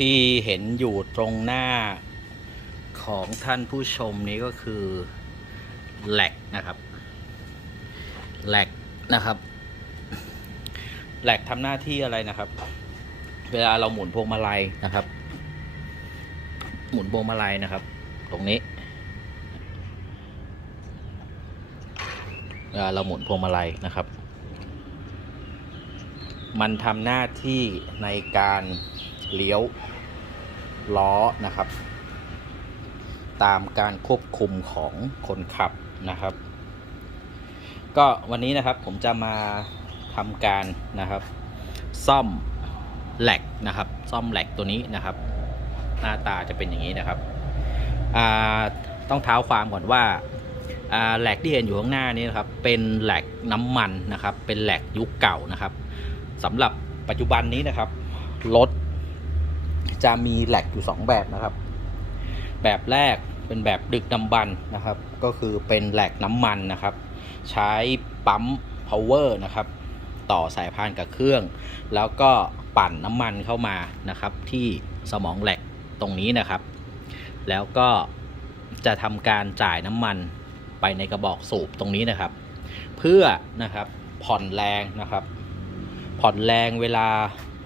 ที่เห็นอยู่ตรงหน้าของท่านผู้ชมนี้ก็คือแหลกนะครับแหลกนะครับแหลกทำหน้าที่อะไรนะครับ เวลาเราหมุนพวงมาลัยนะครับ หมุนพวงมาลัยนะครับ ตรงนี้เวลาเราหมุนพวงมาลัยนะครับ มันทำหน้าที่ในการ เลี้ยวล้อนะครับ ตามการควบคุมของคนขับนะครับ ก็วันนี้นะครับผมจะมาทำการนะครับ ซ่อมแหลกนะครับ ซ่อมแหลกตัวนี้นะครับ หน้าตาจะเป็นอย่างนี้นะครับต้องเท้าความก่อนว่าอ่าแหลกที่เห็นอยู่ข้างหน้านี้นะครับ เป็นแหลกน้ำมันนะครับ เป็นแหลกยุคเก่านะครับสำหรับปัจจุบันนี้นะครับ รถ จะมีแหลกอยู่ 2 แบบนะครับ แบบแรกเป็นแบบดึกดำบรรนะครับ ก็คือเป็นแหลกน้ำมันนะครับ ใช้ปั๊ม power นะครับ ต่อสายพานกับเครื่อง แล้วก็ปั่นน้ำมันเข้ามานะครับ ที่สมองแหลกตรงนี้นะครับ แล้วก็จะทำการจ่ายน้ำมันไปในกระบอกสูบตรงนี้นะครับ เพื่อนะครับผ่อนแรงนะครับ ผ่อนแรงเวลา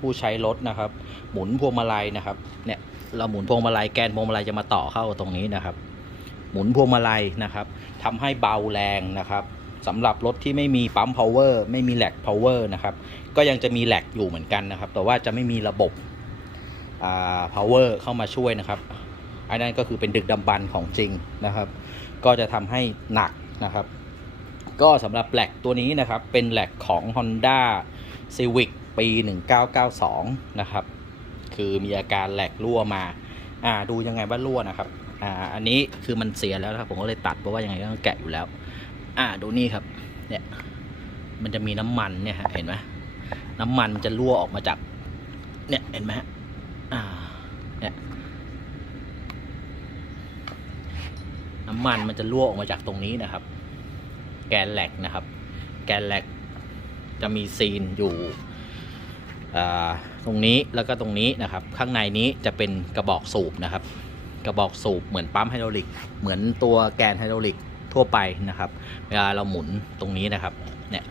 ผู้ใช้รถนะครับ หมุนพวงมาลัยนะครับ เนี่ยเราหมุนพวงมาลัยแกนพวงมาลัยจะมาต่อเข้าตรงนี้นะครับ หมุนพวงมาลัยนะครับทำให้เบาแรงนะครับสำหรับรถที่ไม่มีปั๊ม power ไม่มีแหลก power นะครับก็ยังจะมีแหลกอยู่เหมือนกันนะครับ แต่ว่าจะไม่มีระบบ power เข้ามาช่วยนะครับอันนั้นก็คือเป็นดึกดำบรรพ์ของจริงนะครับ ก็จะทำให้หนักนะครับ ก็สำหรับแหลกตัวนี้นะครับ เป็นแหลกของ Honda Civic ปี 1992 นะครับ คือมีอาการแหลกรั่วมาอ่าดูยังไงว่ารั่วนะครับอ่าอันนี้คือมันเสียแล้วครับผมก็เลยตัดเพราะว่ายังไงก็ต้องแกะอยู่แล้ว อ่าดูนี่ครับเนี่ยมันจะมีน้ำมันเนี่ยฮะเห็นไหมน้ำมันจะรั่วออกมาจาก เนี่ยเห็นไหมฮะอ่าเนี่ยน้ำมันมันจะรั่วออกมาจากตรงนี้นะครับ แกนแหลกนะครับ แกนแหลกจะมีซีนอยู่ ตรงนี้แล้วก็ตรงนี้นะครับ ข้างในนี้จะเป็นกระบอกสูบนะครับ กระบอกสูบเหมือนปั๊มไฮดรอลิก เหมือนตัวแกนไฮดรอลิกทั่วไปนะครับ เวลาเราหมุนตรงนี้นะครับ เนี่ย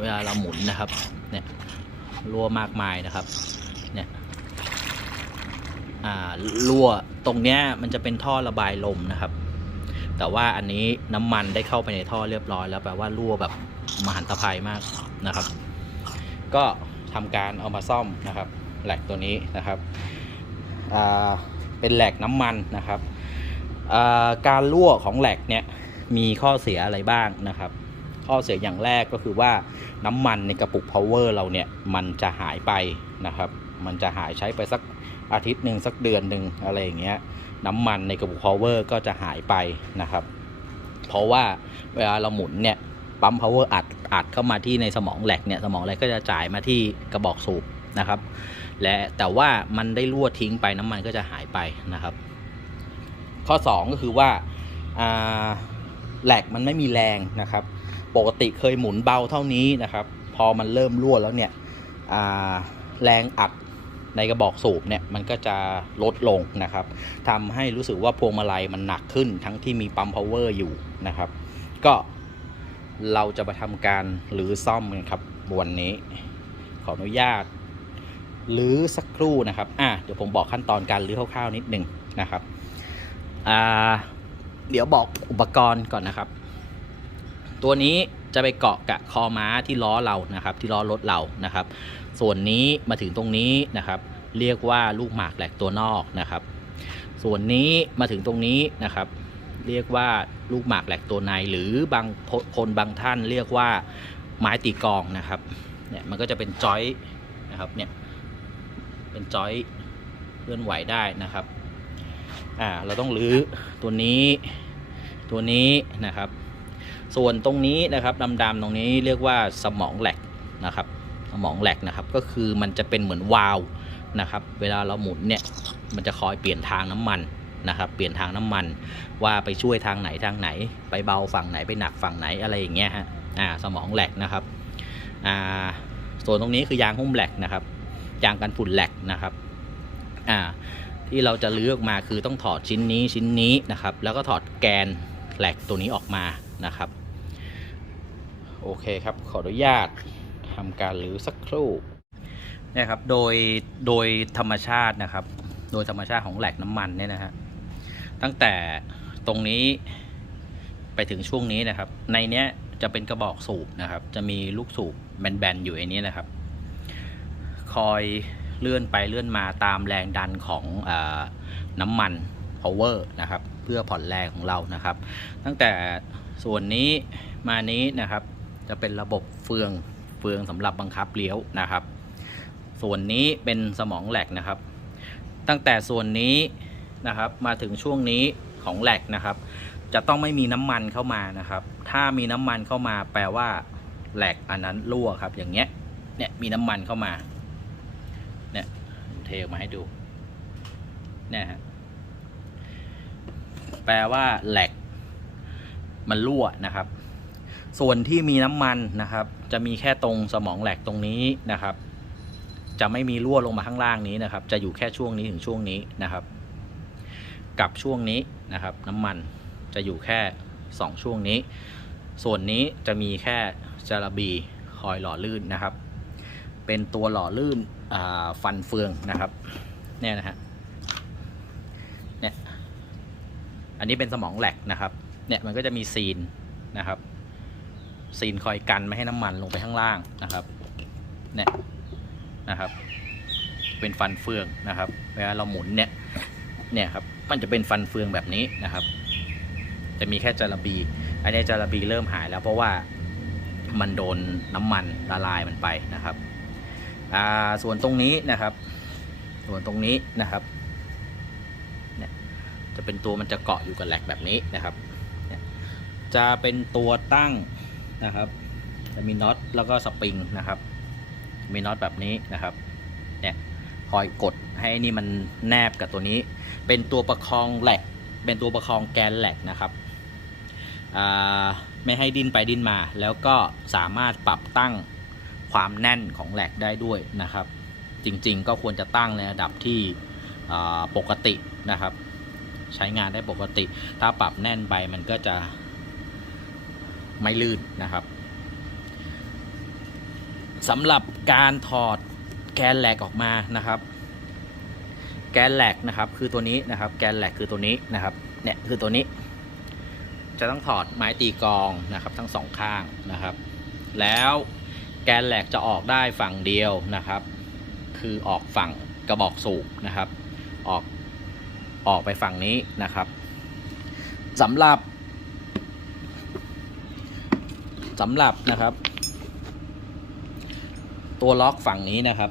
เวลาเราหมุนนะครับ เนี่ยรั่วมากมายนะครับ เนี่ยอ่ารั่วตรงเนี้ยมันจะเป็นท่อระบายลมนะครับ แต่ว่าอันนี้น้ำมันได้เข้าไปในท่อเรียบร้อยแล้วแปลว่ารั่วแบบ มหันตภัยมากนะครับ ก็ทำการเอามาซ่อมนะครับแหลกตัวนี้นะครับเป็นแหลกน้ำมันนะครับการรั่วของแหลกเนี่ยมีข้อเสียอะไรบ้างนะครับ ข้อเสียอย่างแรกก็คือว่าน้ำมันในกระปุก power เราเนี่ยมันจะหายไปนะครับ มันจะหายใช้ไปสักอาทิตย์หนึ่งสักเดือนหนึ่งอะไรอย่างเงี้ยน้ำมันในกระปุก power ก็จะหายไปนะครับ เพราะว่าเวลาเราหมุนเนี่ยปั๊ม power อัด อัดเข้ามาที่ในสมองแหลกเนี่ยสมองแหลกก็จะจ่ายมาที่กระบอกสูบนะครับ และแต่ว่ามันได้รั่วทิ้งไปน้ำมันก็จะหายไปนะครับ ข้อ 2 ก็คือว่าแหลกมันไม่มีแรงนะครับ ปกติเคยหมุนเบาเท่านี้นะครับ พอมันเริ่มรั่วแล้วเนี่ยแรงอัดในกระบอกสูบเนี่ยมันก็จะลดลงนะครับทำให้รู้สึกว่าพวงมาลัยมันหนักขึ้นทั้งที่มีปั๊ม power อยู่นะครับ ก็ เราจะมาทำการหรือซ่อมกันครับวันนี้ ขออนุญาตหรือสักครู่นะครับอะเดี๋ยวผมบอกขั้นตอนการรื้อคร่าวๆนิดหนึ่งนะครับอ่าเดี๋ยวบอกอุปกรณ์ก่อนนะครับ ตัวนี้จะไปเกาะกับคอม้าที่ล้อเรานะครับ ที่ล้อรถเรานะครับ ส่วนนี้มาถึงตรงนี้นะครับ เรียกว่าลูกหมากแหลกตัวนอกนะครับ ส่วนนี้มาถึงตรงนี้นะครับ เรียกว่าลูกหมากแหลกตัวใน หรือบางคนบางท่านเรียกว่าไม้ตีกองนะครับเนี่ยมันก็จะเป็นจอยนะครับเนี่ยเป็นจอยเคลื่อนไหวได้นะครับอ่าเราต้องรื้อตัวนี้ตัวนี้นะครับ ส่วนตรงนี้นะครับดำๆตรงนี้เรียกว่าสมองแหลกนะครับ สมองแหลกนะครับก็คือมันจะเป็นเหมือนวาล์วนะครับ เวลาเราหมุนเนี่ยมันจะคอยเปลี่ยนทางน้ำมัน นะครับ เปลี่ยนทางน้ำมันว่าไปช่วยทางไหนทางไหน ไปเบาฝั่งไหนไปหนักฝั่งไหนอะไรอย่างเงี้ยฮะอ่าสมองแหลกนะครับอ่าส่วนตรงนี้คือยางหุ้มแหลกนะครับ ยางกันฝุ่นแหลกนะครับอ่าที่เราจะลื้อออกมาคือต้องถอดชิ้นนี้ชิ้นนี้นะครับ แล้วก็ถอดแกนแหลกตัวนี้ออกมานะครับ โอเคครับขออนุญาตทำการลื้อสักครู่เนี่ยครับโดยโดยธรรมชาตินะครับ โดยธรรมชาติของแหลกน้ำมันเนี่ยนะฮะ ตั้งแต่ตรงนี้ไปถึงช่วงนี้นะครับ ในเนี้ยจะเป็นกระบอกสูบนะครับ จะมีลูกสูบแบนๆอยู่ในนี้นะครับ คอยเลื่อนไปเลื่อนมาตามแรงดันของอน้ำมัน power นะครับ เพื่อผ่อนแรงของเรานะครับ ตั้งแต่ส่วนนี้มานี้นะครับ จะเป็นระบบเฟืองเฟืองสำหรับบังคับเลี้ยวนะครับ ส่วนนี้เป็นสมองแหลกนะครับ ตั้งแต่ส่วนนี้ นะครับ มาถึงช่วงนี้ของแหลกนะครับ จะต้องไม่มีน้ำมันเข้ามานะครับ ถ้ามีน้ำมันเข้ามาแปลว่าแหลกอันนั้นรั่วครับ อย่างเงี้ยเนี่ยมีน้ำมันเข้ามาเนี่ยเทออกมาให้ดูเนี่ยฮะแปลว่าแหลกมันรั่วนะครับ ส่วนที่มีน้ำมันนะครับ จะมีแค่ตรงสมองแหลกตรงนี้นะครับ จะไม่มีรั่วลงมาข้างล่างนี้นะครับ จะอยู่แค่ช่วงนี้ถึงช่วงนี้นะครับ กับช่วงนี้นะครับ น้ำมันจะอยู่แค่ 2 ช่วงนี้ ส่วนนี้จะมีแค่จาระบีคอยหล่อลื่นนะครับ เป็นตัวหล่อลื่นฟันเฟืองนะครับเนี่ยนะฮะเนี่ยอันนี้เป็นสมองแหลกนะครับเนี่ยมันก็จะมีซีนนะครับ ซีนคอยกันไม่ให้น้ำมันลงไปข้างล่างนะครับเนี่ยนะครับ เป็นฟันเฟืองนะครับ เวลาเราหมุนเนี่ยเนี่ยครับ มันจะเป็นฟันเฟืองแบบนี้นะครับ จะมีแค่จาระบี อันนี้จาระบีเริ่มหายแล้วเพราะว่ามันโดนน้ำมันละลายมันไปนะครับส่วนตรงนี้นะครับ ส่วนตรงนี้นะครับเนี่ยจะเป็นตัวมันจะเกาะอยู่กับแหลกแบบนี้นะครับ จะเป็นตัวตั้งนะครับ จะมีน็อตแล้วก็สปริงนะครับ มีน็อตแบบนี้นะครับ คอยกดให้นี่มันแนบกับตัวนี้ เป็นตัวประคองแหลก เป็นตัวประคองแกนแหลกนะครับไม่ให้ดิ้นไปดิ้นมา แล้วก็สามารถปรับตั้งความแน่นของแหลกได้ด้วยนะครับ จริงๆก็ควรจะตั้งในระดับที่ปกตินะครับ ใช้งานได้ปกติ ถ้าปรับแน่นไปมันก็จะไม่ลื่นนะครับสำหรับการถอด แกนแหลกออกมานะครับ แกนแหลกนะครับ คือตัวนี้นะครับ แกนแหลกคือตัวนี้นะครับ เนี่ยคือตัวนี้ จะต้องถอดไม้ตีกองนะครับ ทั้งสองข้างนะครับ แล้วแกนแหลกจะออกได้ฝั่งเดียวนะครับ คือออกฝั่งกระบอกสูบนะครับ ออกออกไปฝั่งนี้นะครับสำหรับสำหรับนะครับ ตัวล็อกฝั่งนี้นะครับ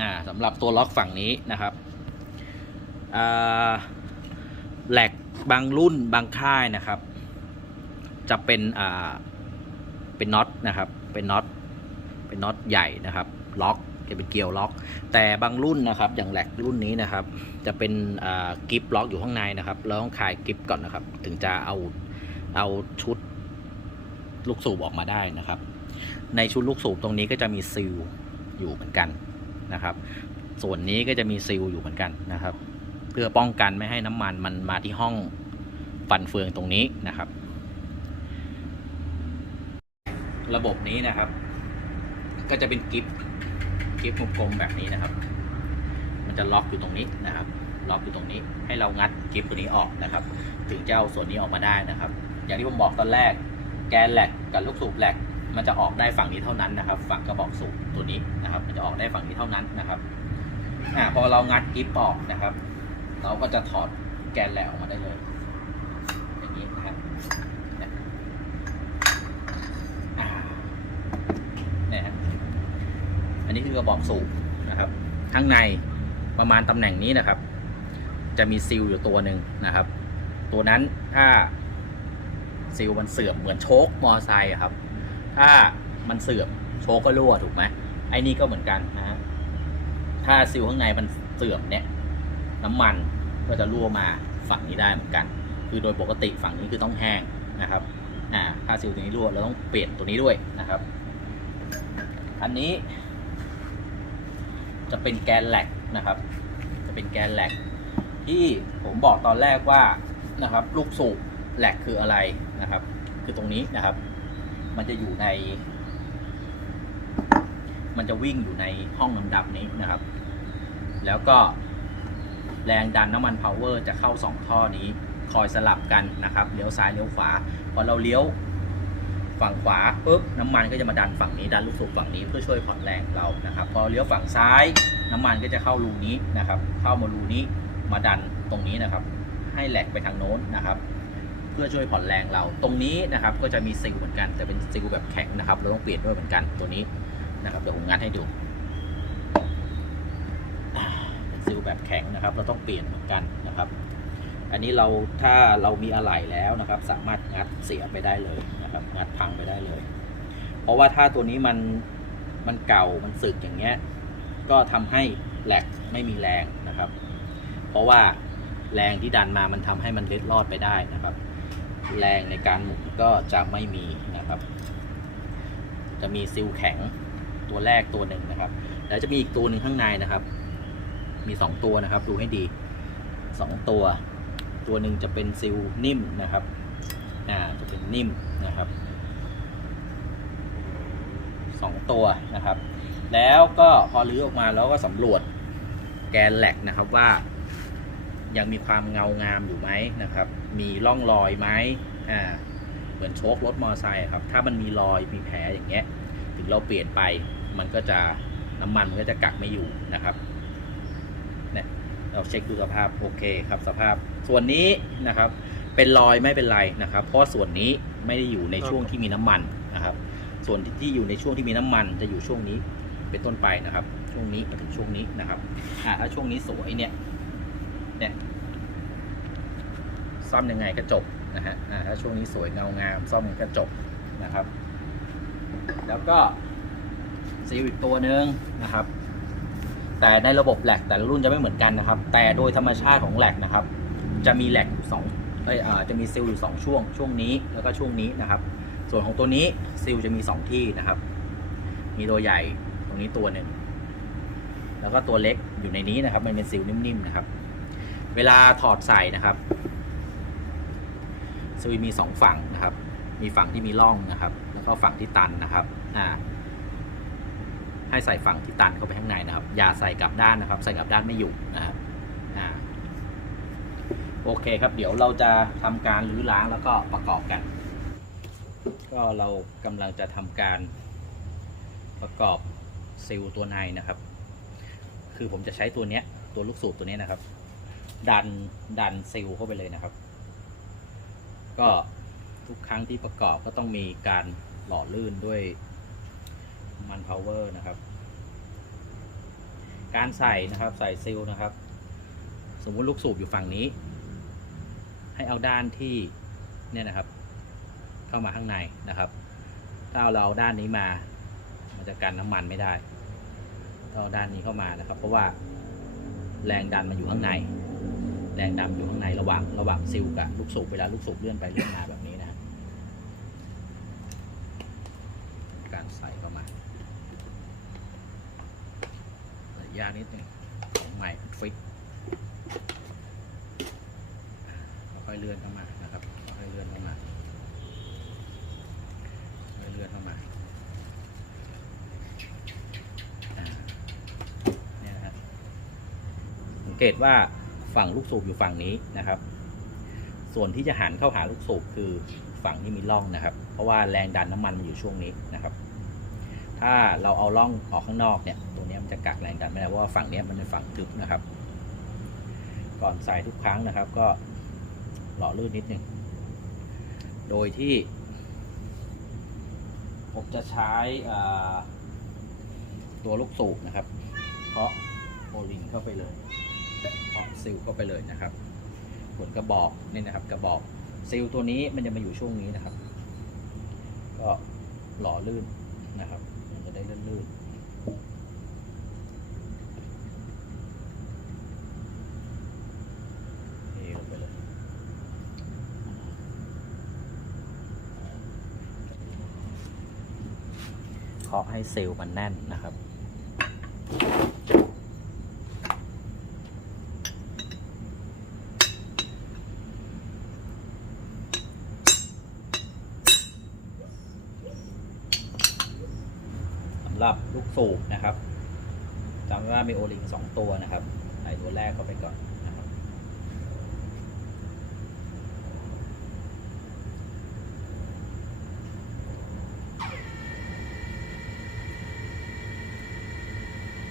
อ่าสำหรับตัวล็อกฝั่งนี้นะครับอ่าแหลกบางรุ่นบางค่ายนะครับ จะเป็นอ่าเป็นน็อตนะครับ เป็นน็อตเป็นน็อตใหญ่นะครับล็อกจะเป็นเกลียวล็อก แต่บางรุ่นนะครับ อย่างแหลกรุ่นนี้นะครับ จะเป็นอ่ากิฟล็อกอยู่ข้างในนะครับเราต้องคลายกิฟก่อนนะครับ ถึงจะเอาเอาชุดลูกสูบออกมาได้นะครับ ในชุดลูกสูบตรงนี้ก็จะมีซีลอยู่เหมือนกันนะครับ ส่วนนี้ก็จะมีซีลอยู่เหมือนกันนะครับ เพื่อป้องกันไม่ให้น้ำมันมันมาที่ห้องฟันเฟืองตรงนี้นะครับ ระบบนี้นะครับ ก็จะเป็นกิฟกิฟกลมๆแบบนี้นะครับ มันจะล็อกอยู่ตรงนี้นะครับล็อกอยู่ตรงนี้ให้เรางัดกิฟตัวนี้ออกนะครับ ถึงจะเอาส่วนนี้ออกมาได้นะครับ อย่างที่ผมบอกตอนแรกแกนแหลกกับลูกสูบแหลก มันจะออกได้ฝั่งนี้เท่านั้นนะครับ ฝั่งกระบอกสูบตัวนี้นะครับ มันจะออกได้ฝั่งนี้เท่านั้นนะครับอ่าพอเรางัดกิฟออกนะครับ เราก็จะถอดแกนแหลกออกมาได้เลย อย่างนี้นะครับนี่ฮะอันนี้คือกระบอกสูบนะครับ ข้างในประมาณตำแหน่งนี้นะครับ จะมีซีลอยู่ตัวหนึ่งนะครับ ตัวนั้นถ้าซีลมันเสื่อมเหมือนโชคมอไซค์ครับ ถ้ามันเสื่อมโชคก็รั่วถูกไหมไอ้นี่ก็เหมือนกันนะฮะถ้าซีลข้างในมันเสื่อมเนี่ย น้ำมันก็จะรั่วมาฝั่งนี้ได้เหมือนกัน คือโดยปกติฝั่งนี้คือต้องแห้งนะครับ อ่า ถ้าซีลตัวนี้รั่วเราต้องเปลี่ยนตัวนี้ด้วยนะครับ อันนี้ จะเป็นแกนแหลกนะครับ จะเป็นแกนแหลกที่ผมบอกตอนแรกว่านะครับ ลูกสูบแหลกคืออะไรนะครับ คือตรงนี้นะครับ มันจะอยู่ใน มันจะวิ่งอยู่ในห้องดำๆนี้นะครับ แล้วก็แรงดันน้ำมันพาวเวอร์จะเข้า 2 ท่อนี้ คอยสลับกันนะครับเลี้ยวซ้ายเลี้ยวขวา พอเราเลี้ยวฝั่งขวาปุ๊บน้ำมันก็จะมาดันฝั่งนี้ดันลูกสูบฝั่งนี้เพื่อช่วยผ่อนแรงเรานะครับ พอเลี้ยวฝั่งซ้ายน้ำมันก็จะเข้ารูนี้นะครับ เข้ามารูนี้มาดันตรงนี้นะครับ ให้แหลกไปทางโน้นนะครับ พื่อช่วยผ่อนแรงเรา ตรงนี้นะครับก็จะมีซิลเหมือนกันแต่เป็นซิลแบบแข็งนะครับเราต้องเปลี่ยนด้วยเหมือนกันตัวนี้นะครับเดี๋ยวผมงัดให้ดูเป็นซิลแบบแข็งนะครับ เราต้องเปลี่ยนเหมือนกันนะครับ อันนี้เราถ้าเรามีอะไหล่แล้วนะครับ สามารถงัดเสียไปได้เลยนะครับ งัดพังไปได้เลย เพราะว่าถ้าตัวนี้มันมันเก่ามันสึกอย่างเงี้ยก็ทำให้แหลกไม่มีแรงนะครับ เพราะว่าแรงที่ดันมามันทำให้มันเล็ดลอดไปได้นะครับ แรงในการหมุนก็จะไม่มีนะครับ จะมีซิลแข็งตัวแรกตัวหนึ่งนะครับ แล้วจะมีอีกตัวหนึ่งข้างในนะครับ มีสองตัวนะครับ ดูให้ดีสองตัว ตัวหนึ่งจะเป็นซิลนิ่มนะครับ อ่า จะเป็นนิ่มนะครับสองตัวนะครับ แล้วก็พอรื้อออกมาแล้วก็สำรวจแกนแหลกนะครับว่า ยังมีความเงางามอยู่ไหมนะครับ มีร่องรอยไหมอ่าเหมือนโชครถมอเตอร์ไซค์อะครับ ถ้ามันมีรอยมีแผลอย่างเงี้ย ถึงเราเปลี่ยนไป มันก็จะน้ำมันมันก็จะกักไม่อยู่นะครับเนี่ยเราเช็คดูสภาพโอเคครับสภาพ ส่วนนี้นะครับ เป็นรอยไม่เป็นไรนะครับ เพราะส่วนนี้ไม่ได้อยู่ในช่วงที่มีน้ำมันนะครับ ส่วนที่อยู่ในช่วงที่มีน้ำมันจะอยู่ช่วงนี้เป็นต้นไปนะครับ ช่วงนี้มาถึงช่วงนี้นะครับอ่าถ้าช่วงนี้สวยเนี่ย เนี่ยซ่อมยังไงก็จบนะฮะอ่าถ้าช่วงนี้สวยเงางามซ่อมยังก็จบนะครับ แล้วก็ซีลอีกตัวหนึ่งนะครับ แต่ในระบบแหลกแต่ละรุ่นจะไม่เหมือนกันนะครับ แต่โดยธรรมชาติของแหลกนะครับ จะมีแหลกอยู่สองเอ้ยจะมีซิลอยู่สองช่วง ช่วงนี้แล้วก็ช่วงนี้นะครับ ส่วนของตัวนี้ซิลจะมีสองที่นะครับ มีตัวใหญ่ตรงนี้ตัวหนึ่งแล้วก็ตัวเล็กอยู่ในนี้นะครับ มันเป็นซิลนิ่มๆนะครับ เวลาถอดใส่นะครับซิลมีสองฝั่งนะครับ มีฝั่งที่มีร่องนะครับ แล้วก็ฝั่งที่ตันนะครับอ่าให้ใส่ฝั่งที่ตันเข้าไปข้างในนะครับ อย่าใส่กลับด้านนะครับ ใส่กลับด้านไม่อยู่นะครับอ่าโอเคครับ เดี๋ยวเราจะทำการรื้อล้างแล้วก็ประกอบกัน ก็เรากำลังจะทำการประกอบซิลตัวในนะครับ คือผมจะใช้ตัวเนี้ยตัวลูกสูบตัวเนี้ยนะครับ ดันดันซิลเข้าไปเลยนะครับ ก็ทุกครั้งที่ประกอบก็ต้องมีการหล่อลื่นด้วยมันพาวเวอร์นะครับ การใส่นะครับใส่ซิลนะครับ สมมุติลูกสูบอยู่ฝั่งนี้ ให้เอาด้านที่เนี่ยนะครับ เข้ามาข้างในนะครับ ถ้าเอาเราเอาด้านนี้มา มันจะกันน้ำมันไม่ได้ต้องเอาด้านนี้เข้ามานะครับ เพราะว่าแรงดันมันอยู่ข้างใน แรงดันอยู่ข้างในระหว่างระหว่างซิลกับลูกสูบเวลาลูกสูบเลื่อนไปเลื่อนมาแบบนี้นะการใส่เข้ามาระยะนิดหนึงของใหม่ฟิตค่อยเลื่อนเข้ามานะครับค่อยเลื่อนเข้ามาค่อยเลื่อนเข้ามาเนี่ยนะฮะสังเกตว่า ฝั่งลูกสูบอยู่ฝั่งนี้นะครับ ส่วนที่จะหันเข้าหาลูกสูบคือฝั่งที่มีร่องนะครับ เพราะว่าแรงดันน้ำมันมันอยู่ช่วงนี้นะครับ ถ้าเราเอาร่องออกข้างนอกเนี่ยตัวนี้มันจะกักแรงดันไม่ได้เพราะว่าฝั่งนี้มันเป็นฝั่งทึบนะครับ ก่อนใส่ทุกครั้งนะครับ ก็หล่อลื่นนิดนึงโดยที่ ผมจะใช้ตัวลูกสูบนะครับ เพราะโอลิงเข้าไปเลย เพาะซิลเข้าไปเลยนะครับส่วนกระบอกนี่นะครับ กระบอกซิลตัวนี้มันจะมาอยู่ช่วงนี้นะครับ ก็หล่อลื่นนะครับ มันจะได้ลื่นๆเทลงไปเลยขาะให้เซลล์มันแน่นนะครับ สำหรับลูก สูบนะครับจำไว้ว่ามีโอลิงสองตัวนะครับใส่ตัวแรกเข้าไปก่อนนะครับ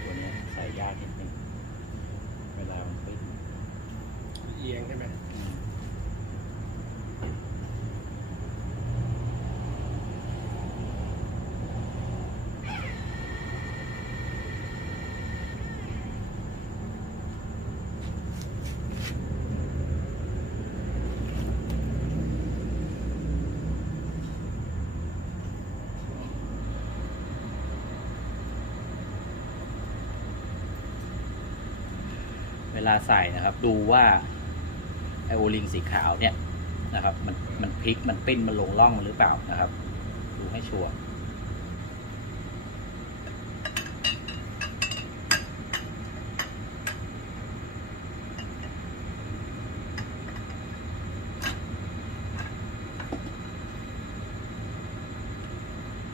ตัวเนี้ยใส่ยากนิดนึง เวลามันปิ้น เอียงใช่ไหม เว ลาใส่นะครับ ดูว่าไอโอลิงสีขาวเนี่ยนะครับ มันมันพลิกมันปิ้นมันลงร่องหรือเปล่านะครับ ดูให้ชัวร์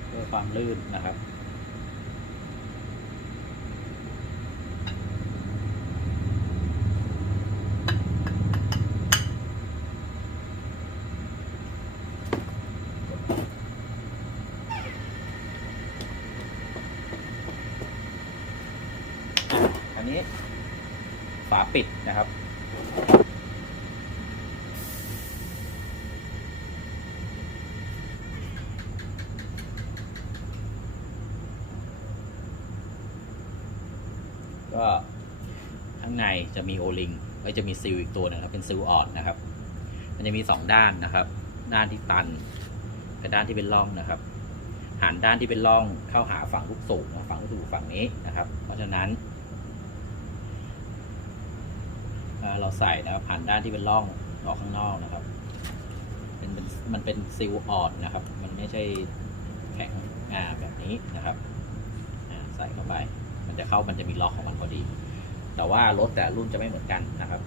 เพื่อความลื่นนะครับ อันนี้ ฝาปิดนะครับ ก็ข้างในจะมีโอลิงไว้จะมีซิลอีกตัวนึงครับ เป็นซิลออดนะครับ มันจะมีสองด้านนะครับ ด้านที่ตันกับด้านที่เป็นร่องนะครับหันด้านที่เป็นร่องเข้าหาฝั่งลูกสูบฝั่งลูกสูบฝั่งนี้นะครับ เพราะฉะนั้น เราใส่นะครับหันด้านที่เป็นร่องออกข้างนอกนะครับเป็นมันเป็นซิลออดนะครับ มันไม่ใช่แข็งงาแบบนี้นะครับใส่เข้าไป มันจะเข้ามันจะมีล็อกของมันพอดี แต่ว่ารถแต่รุ่นจะไม่เหมือนกันนะครับ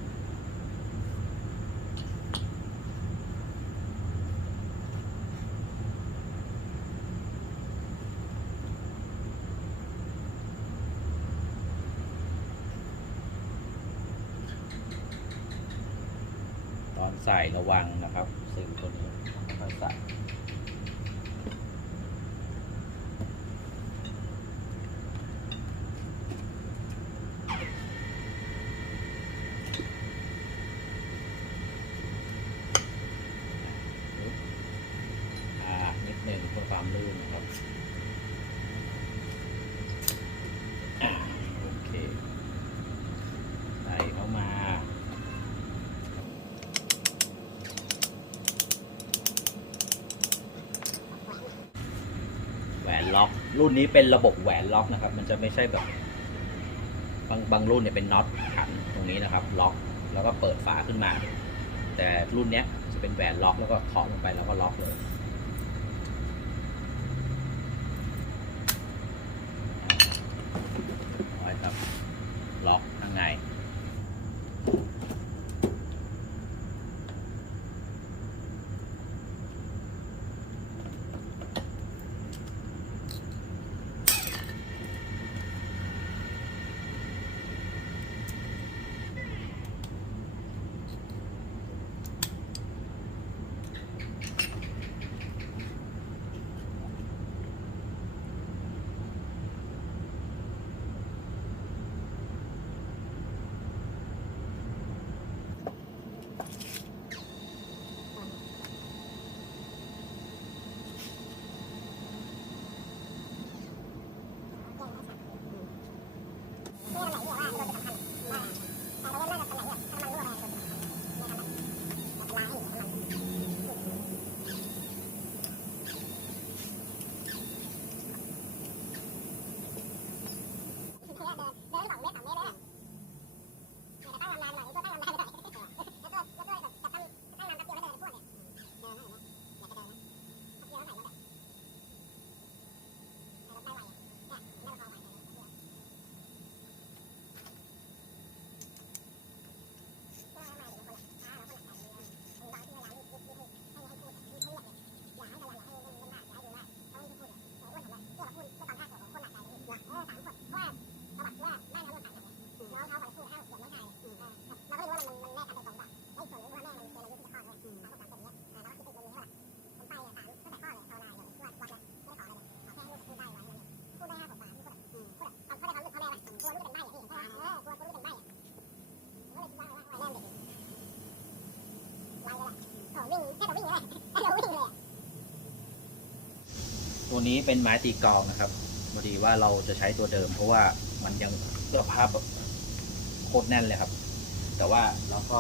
ใส่ระวังนะครับซิลตัวนี้ค่อยใส่ อ่านิดหนึ่งเพื่อความลื่นนะครับอ่าโอเค ใส่เข้ามา แหวน ล็อก รุ่นนี้เป็นระบบแหวนล็อกนะครับ มันจะไม่ใช่แบบบางบางรุ่นเนี่ยเป็นน็อตขันตรงนี้นะครับ ล็อกแล้วก็เปิดฝาขึ้นมา แต่รุ่นเนี้ยจะเป็นแหวนล็อกแล้วก็ถอดลงไปแล้วก็ล็อกเลย ตัวนี้เป็นไม้ตีกลองนะครับพอดีว่าเราจะใช้ตัวเดิม เพราะว่ามันยังเสื้อผ้าแบบโคตรแน่นเลยครับ แต่ว่าเราก็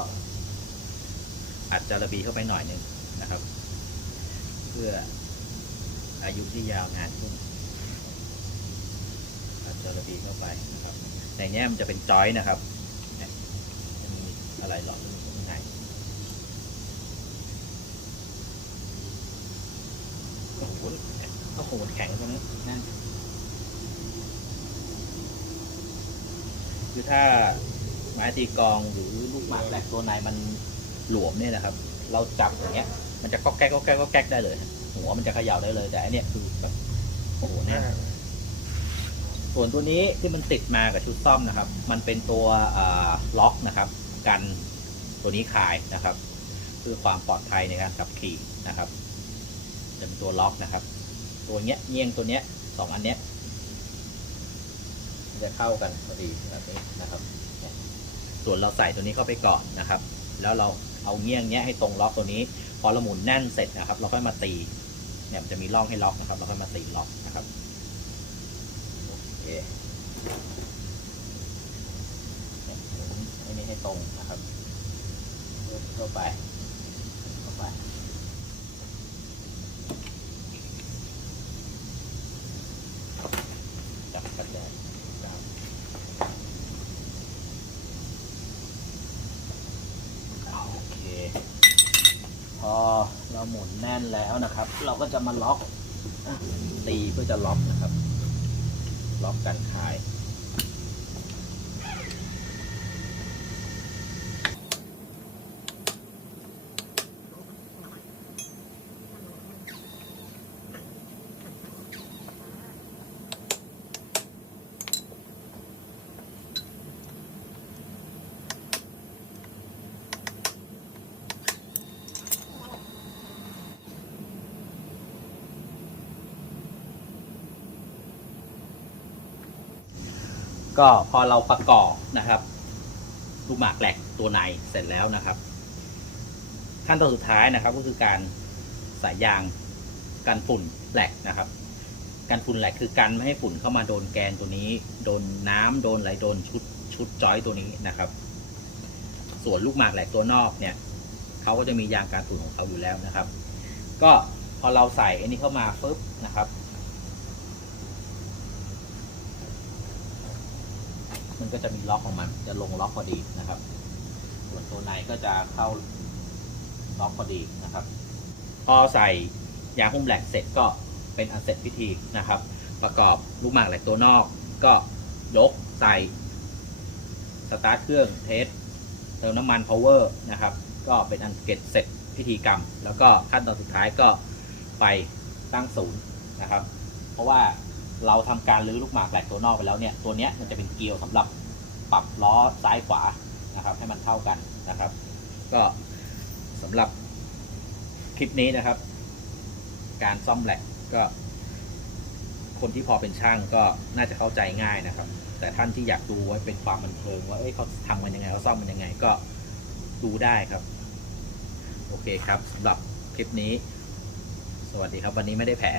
อาจจะระบีเข้าไปหน่อยหนึ่งนะครับ เพื่ออายุที่ยาวนานขึ้นอาจจะระบีเข้าไปนะครับในเนี้ยมันจะเป็นจอยนะครับเนี่ยจะมีอะไรหลอกอยู่ข้างในโอ้โห โอ้โหแข็งตรงนี้นั่นคือถ้าไม้ตีกองหรือลูกหมากแหลกตัวไหนมันหลวมเนี่ยนะครับ เราจับอย่างเงี้ย มันจะก็แก๊กก็แก๊กก็แก๊กได้เลย หัวมันจะเขย่าได้เลย แต่อันเนี้ยคือแบบโอ้โหแน่นส่วนตัวนี้ที่มันติดมากับชุดซ่อมนะครับ มันเป็นตัวล็อกนะครับ กันตัวนี้คายนะครับเพื่อความปลอดภัยในการขับขี่นะครับ จะเป็นตัวล็อกนะครับ ตัวเนี้ยเงี้ยงตัวเนี้ยสองอันเนี้ยจะเข้ากันพอดีแบบนี้นะครับ ส่วนเราใส่ตัวนี้เข้าไปก่อนนะครับ แล้วเราเอาเงี้ยงเนี้ยให้ตรงล็อกตัวนี้ พอเราหมุนแน่นเสร็จนะครับ เราค่อยมาตีเนี่ยมันจะมีร่องให้ล็อกนะครับ เราค่อยมาตีล็อกนะครับโอเคเนี่ยหมุนให้นี่ให้ตรงนะครับเข้าไป เข้าไป จับกันได้จับโอเค พอเรา หมุนแน่นแล้วนะครับ เราก็จะมาล็อกตีเพื่อจะล็อกนะครับ ล็อกกันคาย ก็พอเราประกอบนะครับลูกหมากแหลกตัวในเสร็จแล้วนะครับ ขั้นตอนสุดท้ายนะครับ ก็คือการส่ยยางกันฝุ่นแหลกนะครับกันฝุ่นแหลกคือกันไม่ให้ฝุ่นเข้ามาโดนแกนตัวนี้ โดนน้ำโดนไหลโดนชุดชุดจอยตัวนี้นะครับ ส่วนลูกหมากแหลกตัวนอกเนี่ยเขาก็จะมียางการฝุ่นของเขาอยู่แล้วนะครับ ก็พอเราใส่อันนี้เข้ามาปุ๊บนะครับ มันก็จะมีล็อกของมัน จะลงล็อกพอดีนะครับ ส่วนตัวในก็จะเข้าล็อกพอดีนะครับ พอใส่ยางหุ้มแหลกเสร็จก็เป็นอันเสร็จพิธีนะครับ ประกอบลูกหมากแหลกตัวนอก ก็ยกใส่สตาร์ทเครื่องเทสเติมน้ำมัน power นะครับ ก็เป็นอันเก็บเสร็จพิธีกรรม แล้วก็ขั้นตอนสุดท้ายก็ไปตั้งศูนย์นะครับ เพราะว่า เราทำการรื้อลูกหมากแหลกตัวนอกไปแล้วเนี่ยตัวเนี้ยมันจะเป็นเกลียวสำหรับปรับล้อซ้ายขวานะครับให้มันเท่ากันนะครับ ก็สำหรับคลิปนี้นะครับ การซ่อมแหลกก็ คนที่พอเป็นช่างก็น่าจะเข้าใจง่ายนะครับ แต่ท่านที่อยากดูไว้เป็นความบันเทิงว่าเอ้ยเขาทำมันยังไงเขาซ่อมมันยังไงก็ดูได้ครับ โอเคครับสำหรับคลิปนี้ สวัสดีครับ วันนี้ไม่ได้แผล